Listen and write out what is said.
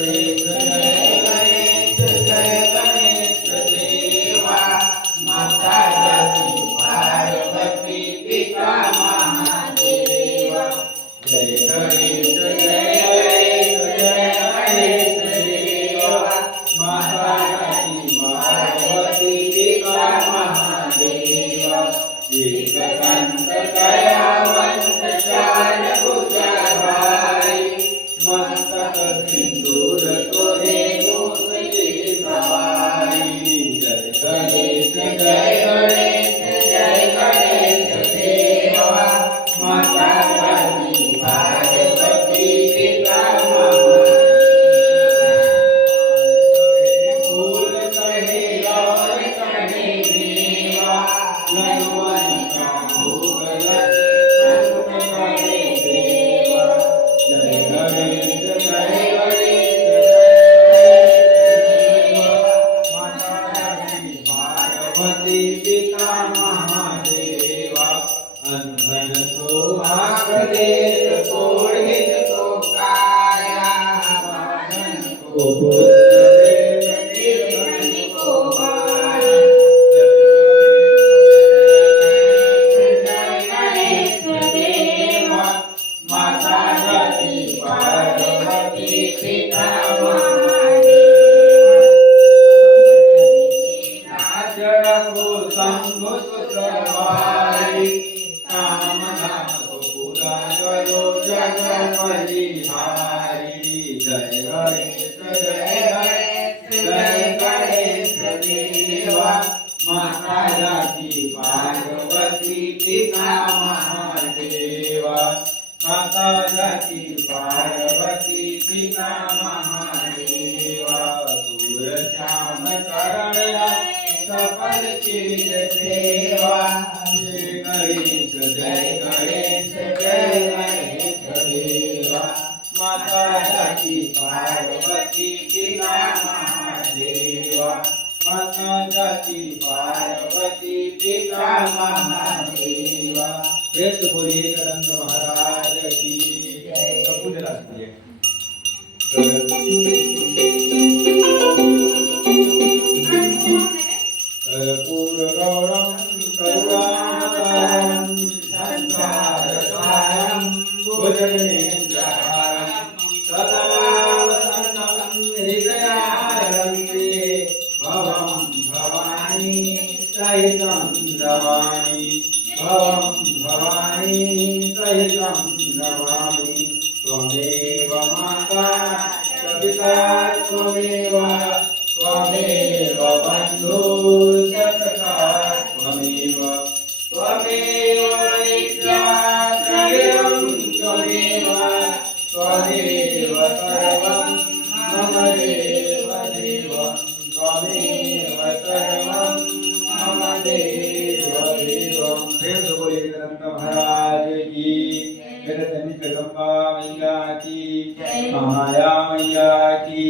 गणेश जय गणेश जय गणेश देवा माता जगती पार्वती पिता महादेवा जय गणेश जय गणेश जय गणेश देवा माता जगती पार्वती पिता महादेवा एकदंत दयावंत चार भुजाधारी मस्तक सिंदूर तोरे मोसले सवारी जय गणेश जय गणेश जय गणेश देवा माता जगती पार्वती पिता फूल चढ़े और चढ़े देवा ललवन का भोग लगे संत करे देवा जय गणेश जय गणेश पार्वती पिता महादेवा अंधन को आँख देत कोढ़ित को काया बाधन को बुद्ध देत निर्धन को माया जय गणेश देवा माता जगती पार्वती पिता शंभु सवारी कामना को पूरा करो जग परिहारी जय गणेश जय गणेश जय गणेश देवा माता जगती पार्वती पिता महादेवा माता जगती पार्वती पिता महादेवा सूर श्याम चरण सफल चीज सेवा जय गणेश जय गणेश जय गणेश देवा माता जगती पार्वती पिता महादेवा माता जगती पार्वती पिता महादेवा श्रेष्ठ बोलिए कदंब महाराज की जय कपूर राष्ट्रीय कर्पूरगौरं करुणावतारं संसारसारं भुजगेन्द्रहारं सदा वसन्तं हृदयारविन्दे भवं भवानी सहितं नमामि भवं भवानी सहितं नमामि त्वमेव माता च पिता त्वमेव त्वमेव बन्धुश्च सखा त्वमेव त्वमेव नित्या त्रयं त्वमेव त्वमेव सर्वं मम देव देव त्वमेव सर्वं मम देव देव प्रेम से बोलिए ग्रंथ महाराज की जगत जगदम्बा मैया की महाया मैया की